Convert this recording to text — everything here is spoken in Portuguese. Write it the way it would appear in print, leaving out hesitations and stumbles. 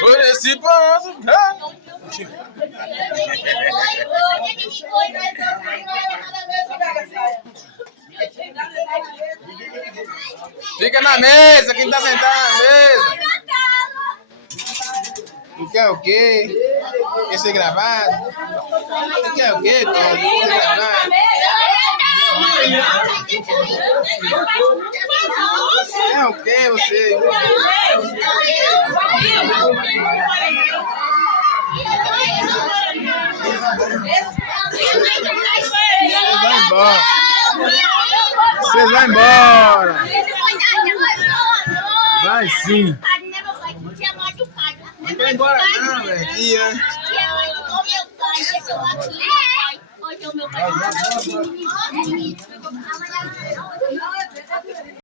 Por esse ponto. Fica na mesa, quem tá sentado na mesa. Tu quer o quê? Quer ser gravado? Tu quer o quê, Tom? Quer ser gravado? Quer o quê, você? Você vai embora. Você vai embora. Vai sim. Não vai embora não, velho. Aqui, ó.